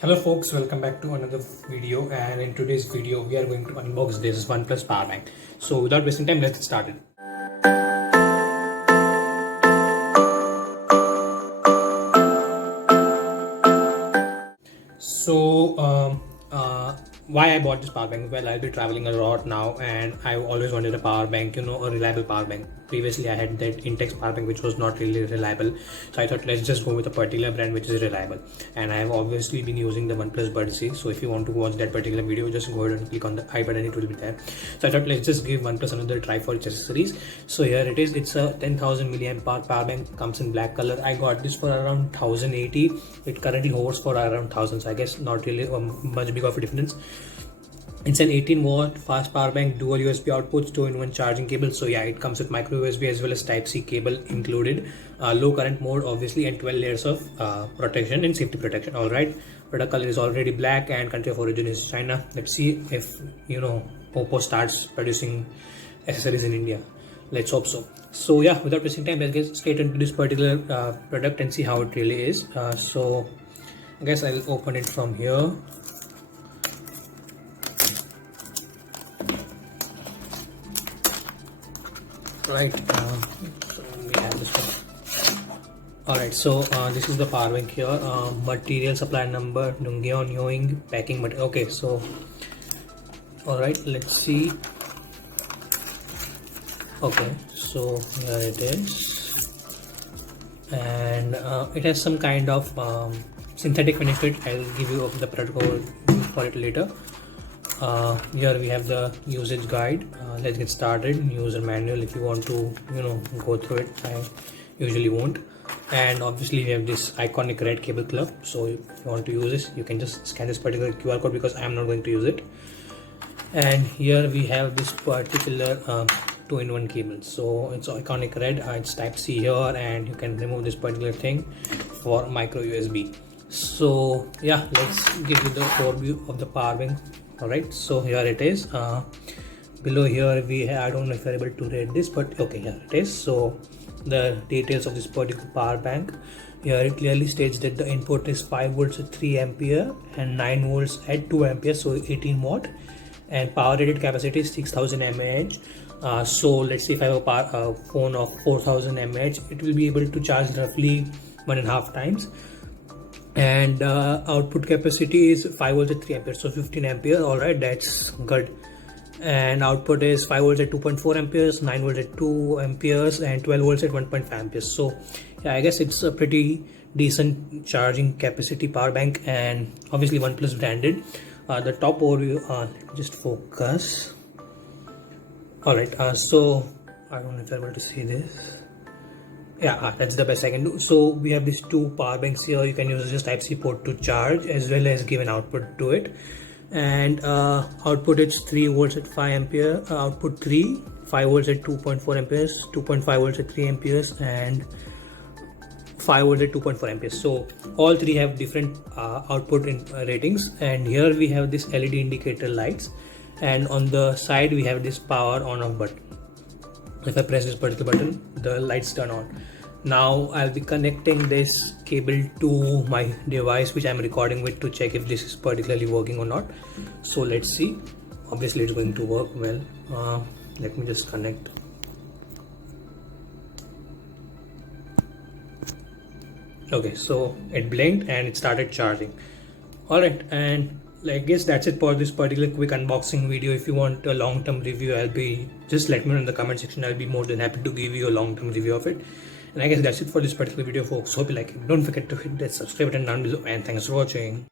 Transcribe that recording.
Hello folks, welcome back to another video, and in today's video we are going to unbox this OnePlus Powerbank. So without wasting time, let's get started. So why I bought this power bank? Well, I'll be traveling a lot now and I always wanted a power bank, a reliable power bank. Previously I had that Intex power bank which was not really reliable, so I thought let's just go with a particular brand which is reliable. And I have obviously been using the OnePlus Buds C, so if you want to watch that particular video, just go ahead and click on the I button, it will be there. So I thought let's just give OnePlus another try for its accessories. So here it is. It's a 10,000 milliamp hour power bank, comes in black color. I got this for around 1080. It currently hovers for around 1000, so I guess not really much big of a difference. It's an 18-watt fast power bank, dual USB outputs, 2-in-1 charging cable. So yeah, it comes with micro USB as well as Type-C cable included. Low current mode obviously, and 12 layers of protection and safety protection. All right, product color is already black and country of origin is China. Let's see if Oppo starts producing accessories in India. Let's hope so. So yeah, without wasting time, let's get straight into this particular product and see how it really is. So I guess I'll open it from here. Right, so we have this one. Alright, so this is the power bank here. Material supply number, Nungyeon Yoing, packing material. Okay, so alright, let's see. Okay, so here it is, and it has some kind of synthetic finish to it. I'll give you the product code for it later. Here we have the usage guide. Let's get started. User manual, if you want to go through it. I usually won't. And obviously we have this iconic red cable club, so if you want to use this, you can just scan this particular QR code because I am not going to use it. And here we have this particular 2-in-1 cable. So it's iconic red, it's Type-C here, and you can remove this particular thing for micro USB. So yeah, let's give you the overview of the power bank. Alright, so here it is. Below here we have, I don't know if you're able to read this, but okay, here it is. So the details of this particular power bank, here it clearly states that the input is 5 volts at 3 ampere and 9 volts at 2 ampere, so 18 watt, and power rated capacity is 6000 mAh. So let's say if I have a phone of 4000 mAh, it will be able to charge roughly 1.5 times. And output capacity is 5 volts at 3 amperes, so 15 ampere. All right, that's good. And output is 5 volts at 2.4 amperes, 9 volts at 2 amperes, and 12 volts at 1.5 amperes. So yeah, I guess it's a pretty decent charging capacity power bank, and obviously OnePlus branded. The top overview, let me just focus. All right, so I don't know if you're able to see this. Yeah, that's the best I can do. So we have these two power banks here. You can use just Type-C port to charge as well as give an output to it. And output is 3 volts at 5 ampere, output 3, 5 volts at 2.4 amperes, 2.5 volts at 3 amperes, and 5 volts at 2.4 amperes. So all three have different output ratings. And here we have this LED indicator lights, and on the side we have this power on off button. If I press this particular button, the lights turn on. Now I'll be connecting this cable to my device which I'm recording with to check if this is particularly working or not. So let's see. Obviously it's going to work well. Let me just connect. Okay, so it blinked and it started charging. Alright, and I guess that's it for this particular quick unboxing video. If you want a long-term review, just let me know in the comment section. I'll be more than happy to give you a long-term review of it. And I guess that's it for this particular video, folks. Hope you like it. Don't forget to hit that subscribe button down below, and thanks for watching.